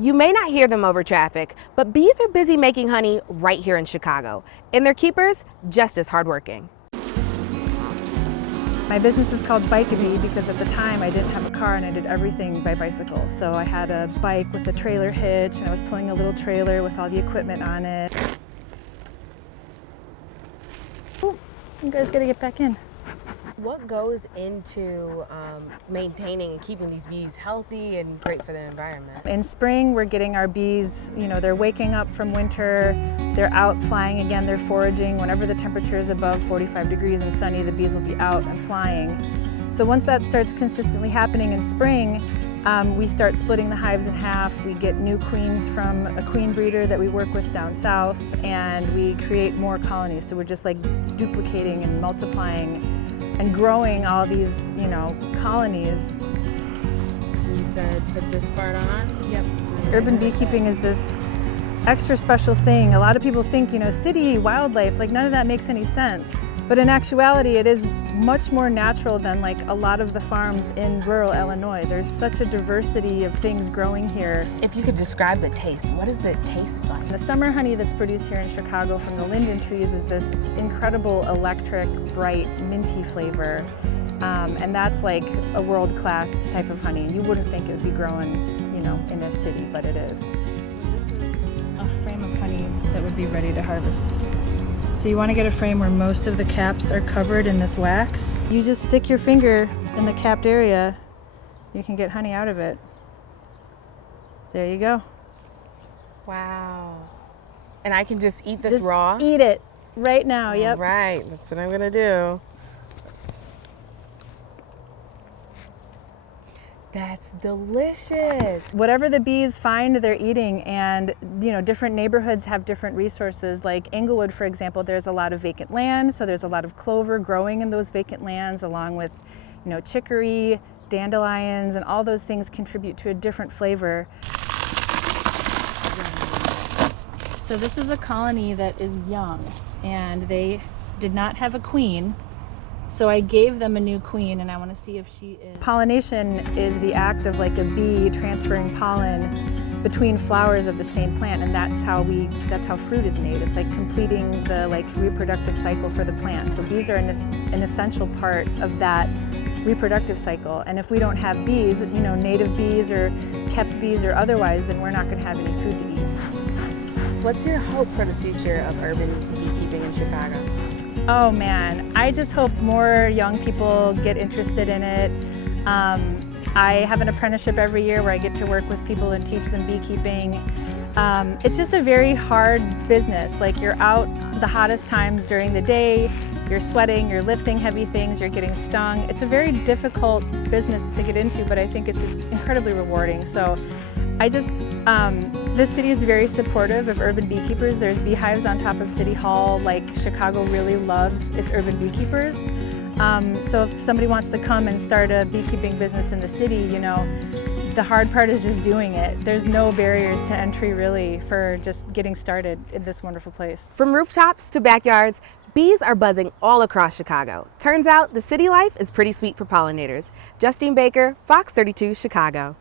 You may not hear them over traffic, but bees are busy making honey right here in Chicago, and their keepers just as hardworking. My business is called Bike-A-Bee because at the time I didn't have a car and I did everything by bicycle. So I had a bike with a trailer hitch and I was pulling a little trailer with all the equipment on it. Oh, you guys gotta get back in. What goes into maintaining and keeping these bees healthy and great for the environment? In spring, we're getting our bees, they're waking up from winter, they're out flying again, they're foraging. Whenever the temperature is above 45 degrees and sunny, the bees will be out and flying. So once that starts consistently happening in spring, we start splitting the hives in half. We get new queens from a queen breeder that we work with down south, and we create more colonies. So we're just like duplicating and multiplying and growing all these, colonies. You said put this part on? Yep. Urban beekeeping is this extra special thing. A lot of people think, city wildlife, like none of that makes any sense. But in actuality, it is much more natural than like a lot of the farms in rural Illinois. There's such a diversity of things growing here. If you could describe the taste, what does it taste like? The summer honey that's produced here in Chicago from the linden trees is this incredible electric, bright, minty flavor. And that's like a world-class type of honey. You wouldn't think it would be growing, in a city, but it is. So this is a frame of honey that would be ready to harvest. So you want to get a frame where most of the caps are covered in this wax. You just stick your finger in the capped area, you can get honey out of it. There you go. Wow. And I can just eat this raw? Eat it right now, yep. Right, that's what I'm gonna do. That's delicious. Whatever the bees find, they're eating, and different neighborhoods have different resources. Like Englewood, for example, there's a lot of vacant land, so there's a lot of clover growing in those vacant lands, along with chicory, dandelions, and all those things contribute to a different flavor. So this is a colony that is young, and they did not have a queen. So I gave them a new queen, and I want to see if she is. Pollination is the act of like a bee transferring pollen between flowers of the same plant, and that's how fruit is made. It's like completing the reproductive cycle for the plant. So bees are an essential part of that reproductive cycle. And if we don't have bees, native bees or kept bees or otherwise, then we're not going to have any food to eat. What's your hope for the future of urban beekeeping in Chicago? Oh man, I just hope more young people get interested in it. I have an apprenticeship every year where I get to work with people and teach them beekeeping. It's just a very hard business. Like you're out the hottest times during the day, you're sweating, you're lifting heavy things, you're getting stung. It's a very difficult business to get into, but I think it's incredibly rewarding. So the city is very supportive of urban beekeepers. There's beehives on top of City Hall. Like Chicago really loves its urban beekeepers. So if somebody wants to come and start a beekeeping business in the city, the hard part is just doing it. There's no barriers to entry really for just getting started in this wonderful place. From rooftops to backyards, bees are buzzing all across Chicago. Turns out the city life is pretty sweet for pollinators. Justine Baker, Fox 32, Chicago.